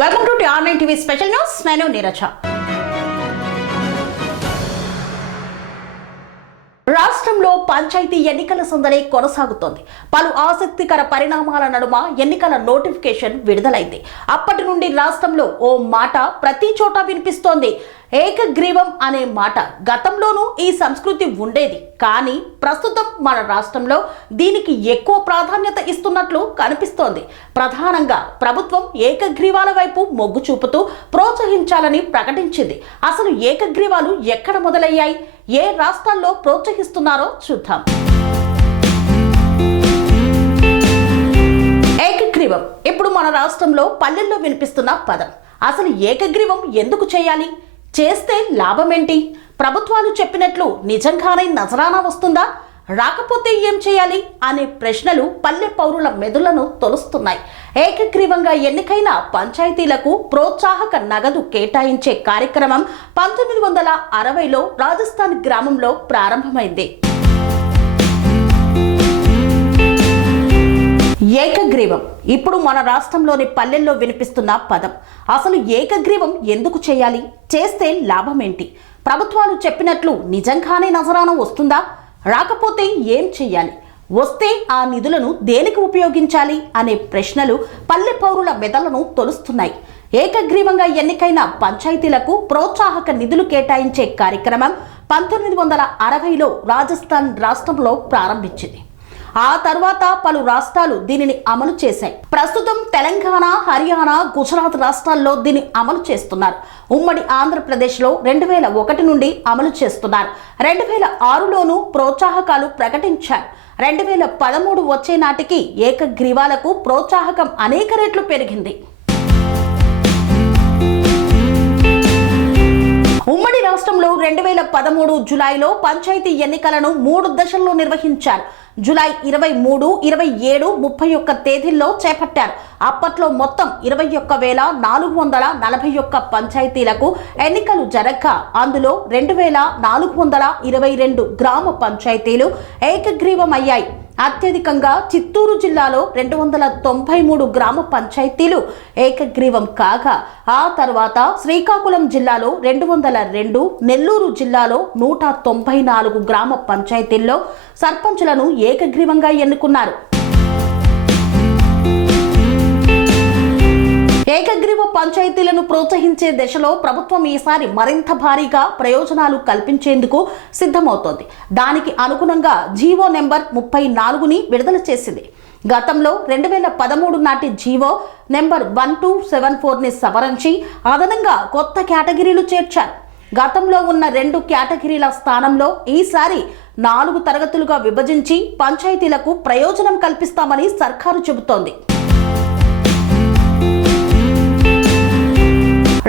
Welcome to R9 TV special news. నేను నీరజ. రాష్ట్రంలో పంచాయతీ ఎన్నికల సందడి కొనసాగుతోంది. పలు ఆసక్తికర పరిణామాల నడుమ ఎన్నికల నోటిఫికేషన్ విడుదలైంది. అప్పటి నుండి రాష్ట్రంలో ఓ మాట ప్రతి చోట వినిపిస్తోంది. ఏకగ్రీవం అనే మాట. గతంలోనూ ఈ సంస్కృతి ఉండేది, కానీ ప్రస్తుతం మన రాష్ట్రంలో దీనికి ఎక్కువ ప్రాధాన్యత ఇస్తున్నట్లు కనిపిస్తోంది. ప్రధానంగా ప్రభుత్వం ఏకగ్రీవాల వైపు మొగ్గు చూపుతూ ప్రోత్సహించాలని ప్రకటించింది. అసలు ఏకగ్రీవాలు ఎక్కడ మొదలయ్యాయి, ఏ రాష్ట్రాల్లో ప్రోత్సహిస్తున్నారో చూద్దాం. ఏకగ్రీవం ఇప్పుడు మన రాష్ట్రంలో పల్లెల్లో వినిపిస్తున్న పదం. అసలు ఏకగ్రీవం ఎందుకు చేయాలి, చేస్తే లాభమేంటి? ప్రభుత్వాలు చెప్పినట్లు నిజంగానే నజరానా వస్తుందా, రాకపోతే ఏం చేయాలి అనే ప్రశ్నలు పల్లె పౌరుల మెదులను తొలుస్తున్నాయి. ఏకగ్రీవంగా ఎన్నికైన పంచాయతీలకు ప్రోత్సాహక నగదు కేటాయించే కార్యక్రమం 1960లో రాజస్థాన్ గ్రామంలో ప్రారంభమైంది. ఏకగ్రీవం ఇప్పుడు మన రాష్ట్రంలోని పల్లెల్లో వినిపిస్తున్న పదం. అసలు ఏకగ్రీవం ఎందుకు చేయాలి, చేస్తే లాభమేంటి? ప్రభుత్వాలు చెప్పినట్లు నిజంగానే నజరానా వస్తుందా, రాకపోతే ఏం చేయాలి, వస్తే ఆ నిధులను దేనికి ఉపయోగించాలి అనే ప్రశ్నలు పల్లె పౌరుల మెదళ్లను తొలుస్తున్నాయి. ఏకగ్రీవంగా ఎన్నికైన పంచాయతీలకు ప్రోత్సాహక నిధులు కేటాయించే కార్యక్రమం 1960లో రాజస్థాన్ రాష్ట్రంలో ప్రారంభించింది. ఆ తర్వాత పలు రాష్ట్రాలు దీనిని అమలు చేశాయి. ప్రస్తుతం తెలంగాణ, హర్యానా, గుజరాత్ రాష్ట్రాల్లో దీన్ని అమలు చేస్తున్నారు. ఉమ్మడి ఆంధ్రప్రదేశ్లో 2001 నుండి అమలు చేస్తున్నారు. 2006లోనూ ప్రోత్సాహకాలు ప్రకటించారు. 2013 వచ్చే నాటికి ఏకగ్రీవాలకు ప్రోత్సాహకం అనేక రెట్లు పెరిగింది. ఉమ్మడి రాష్ట్రంలో 2013 జూలైలో పంచాయతీ ఎన్నికలను 3 దశల్లో నిర్వహించారు. జూలై 23, 27, 31 తేదీల్లో చేపట్టారు. అప్పట్లో మొత్తం 21,441 పంచాయతీలకు ఎన్నికలు జరగగా అందులో 2,422 గ్రామ పంచాయతీలు ఏకగ్రీవమయ్యాయి. అత్యధికంగా చిత్తూరు జిల్లాలో 293 గ్రామ పంచాయతీలు ఏకగ్రీవం కాగా, ఆ తర్వాత శ్రీకాకుళం జిల్లాలో 202, నెల్లూరు జిల్లాలో 194 గ్రామ పంచాయతీల్లో సర్పంచులను ఏకగ్రీవంగా ఎన్నుకున్నారు. ఏకగ్రీవ పంచాయతీలను ప్రోత్సహించే దిశలో ప్రభుత్వం ఈసారి మరింత భారీగా ప్రయోజనాలు కల్పించేందుకు సిద్ధమవుతోంది. దానికి అనుగుణంగా జీవో నెంబర్ 34ని విడుదల చేసింది. గతంలో 2013 నాటి జీవో నెంబర్ 1274ని సవరించి అదనంగా కొత్త కేటగిరీలు చేర్చారు. గతంలో ఉన్న 2 కేటగిరీల స్థానంలో ఈసారి 4 తరగతులుగా విభజించి పంచాయతీలకు ప్రయోజనం కల్పిస్తామని సర్కారు చెబుతోంది.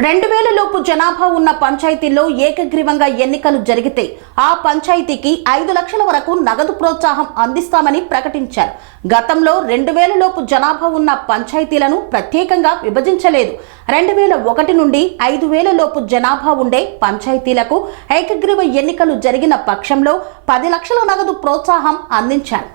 2000 లోపు జనాభా ఉన్న పంచాయతీల్లో ఏకగ్రీవంగా ఎన్నికలు జరిగితే ఆ పంచాయతీకి 5 లక్షల వరకు నగదు ప్రోత్సాహం అందిస్తామని ప్రకటించారు. గతంలో 2000 లోపు జనాభా ఉన్న పంచాయతీలను ప్రత్యేకంగా విభజించలేదు. 2001 నుండి 5000 లోపు జనాభా ఉండే పంచాయతీలకు ఏకగ్రీవ ఎన్నికలు జరిగిన పక్షంలో 10 లక్షల నగదు ప్రోత్సాహం అందించారు.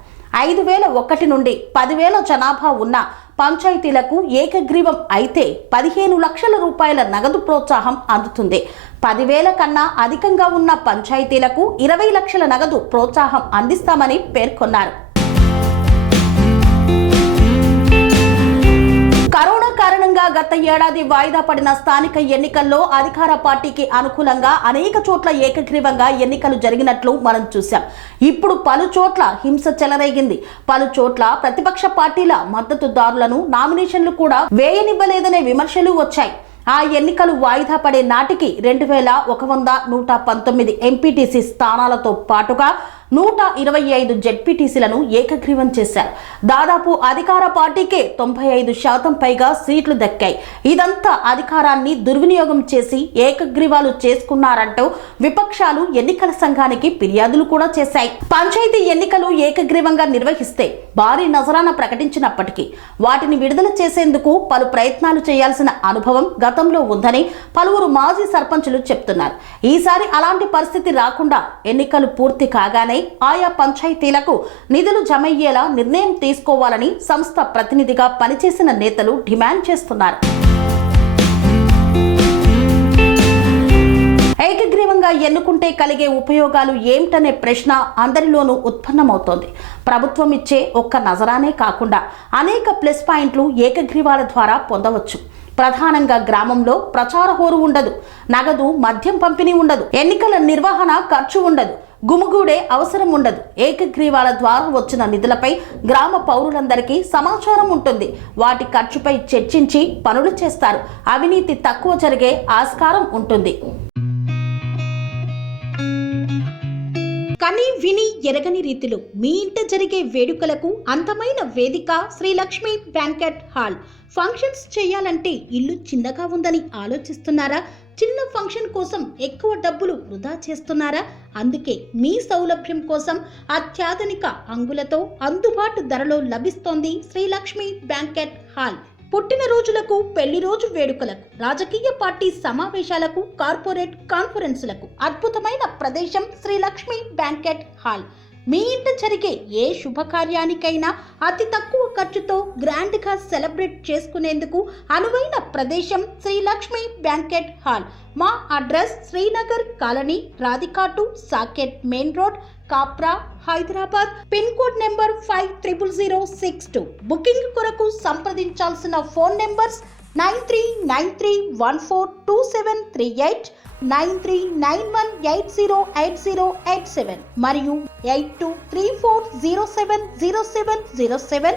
5001 నుండి 10,000 జనాభా ఉన్న పంచాయతీలకు ఏకగ్రీవం అయితే 15 లక్షల రూపాయల నగదు ప్రోత్సాహం అందుతుంది. 10,000 కన్నా అధికంగా ఉన్న పంచాయతీలకు 20 లక్షల నగదు ప్రోత్సాహం అందిస్తామని పేర్కొన్నారు. కరోనా కారణంగా గత ఏడాది వాయిదా పడిన స్థానిక ఎన్నికల్లో అధికార పార్టీకి అనుకూలంగా అనేక చోట్ల ఏకగ్రీవంగా ఎన్నికలు జరిగినట్లు మనం చూసాం. ఇప్పుడు పలు చోట్ల హింస చెలరేగింది. పలు చోట్ల ప్రతిపక్ష పార్టీల మద్దతుదారులను నామినేషన్లు కూడా వేయనివ్వలేదనే విమర్శలు వచ్చాయి. ఆ ఎన్నికలు వాయిదా పడే నాటికి 2,119 ఎంపీటీసీ స్థానాలతో పాటుగా 125 జెడ్పీటీసీలను ఏకగ్రీవం చేశారు. దాదాపు అధికార పార్టీకే 95% పైగా సీట్లు దక్కాయి. ఇదంతా అధికారాన్ని దుర్వినియోగం చేసి ఏకగ్రీవాలు చేసుకున్నారంటూ విపక్షాలు ఎన్నికల సంఘానికి ఫిర్యాదులు కూడా చేశాయి. పంచాయతీ ఎన్నికలు ఏకగ్రీవంగా నిర్వహిస్తే భారీ నజరానా ప్రకటించినప్పటికీ వాటిని విడుదల చేసేందుకు పలు ప్రయత్నాలు చేయాల్సిన అనుభవం గతంలో ఉందని పలువురు మాజీ సర్పంచులు చెప్తున్నారు. ఈసారి అలాంటి పరిస్థితి రాకుండా ఎన్నికలు పూర్తి కాగానే ఆయా పంచాయతీలకు నిధులు జమయ్యేలా నిర్ణయం తీసుకోవాలని సంస్థ ప్రతినిధిగా పనిచేసిన నేతలు డిమాండ్ చేస్తున్నారు. ఏకగ్రీవంగా ఎన్నుకుంటే కలిగే ఉపయోగాలు ఏమిటనే ప్రశ్న అందరిలోనూ ఉత్పన్నమవుతోంది. ప్రభుత్వం ఇచ్చే ఒక్క నజరానే కాకుండా అనేక ప్లస్ పాయింట్లు ఏకగ్రీవాల ద్వారా పొందవచ్చు. ప్రధానంగా గ్రామంలో ప్రచార హోరు ఉండదు, నగదు మద్యం పంపిణీ ఉండదు, ఎన్నికల నిర్వహణ ఖర్చు ఉండదు, గుమిగూడే అవసరం ఉండదు. ఏకగ్రీవాల ద్వారా వచ్చిన నిధులపై గ్రామ పౌరులందరికీ సమాచారం ఉంటుంది. వాటి ఖర్చుపై చర్చించి పనులు చేస్తారు. అవినీతి తక్కువ జరిగే ఆస్కారం ఉంటుంది. కని విని ఎరగని రీతిలో మీ ఇంట జరిగే వేడుకలకు అందమైన వేదిక శ్రీలక్ష్మి బ్యాంకెట్ హాల్. ఫంక్షన్స్ చేయాలంటే ఇల్లు చిన్నగా ఉందని ఆలోచిస్తున్నారా? చిన్న ఫంక్షన్ కోసం ఎక్కువ డబ్బులు వృధా చేస్తున్నారా? అందుకే మీ సౌలభ్యం కోసం అత్యాధునిక అంగులతో అందుబాటు ధరలో లభిస్తోంది శ్రీలక్ష్మి బ్యాంకెట్ హాల్. పుట్టినరోజులకు, పెళ్లి రోజు వేడుకలకు, రాజకీయ పార్టీ సమావేశాలకు, కార్పొరేట్ కాన్ఫరెన్సులకు అద్భుతమైన ప్రదేశం శ్రీలక్ష్మి బ్యాంకెట్ హాల్. మీ ఇంట జరిగే ఏ శుభకార్యానికైనా అతి తక్కువ ఖర్చుతో గ్రాండ్గా సెలబ్రేట్ చేసుకునేందుకు అనువైన ప్రదేశం శ్రీలక్ష్మి బ్యాంకెట్ హాల్. మా అడ్రస్ శ్రీనగర్ కాలనీ, రాధికాటు, Saket main road, Kapra, Hyderabad. Pin code number 500062. Booking కొరకు సంప్రదించాల్సిన ఫోన్ నెంబర్స్ 9393142738, 9391808087 మరియు 8234070707.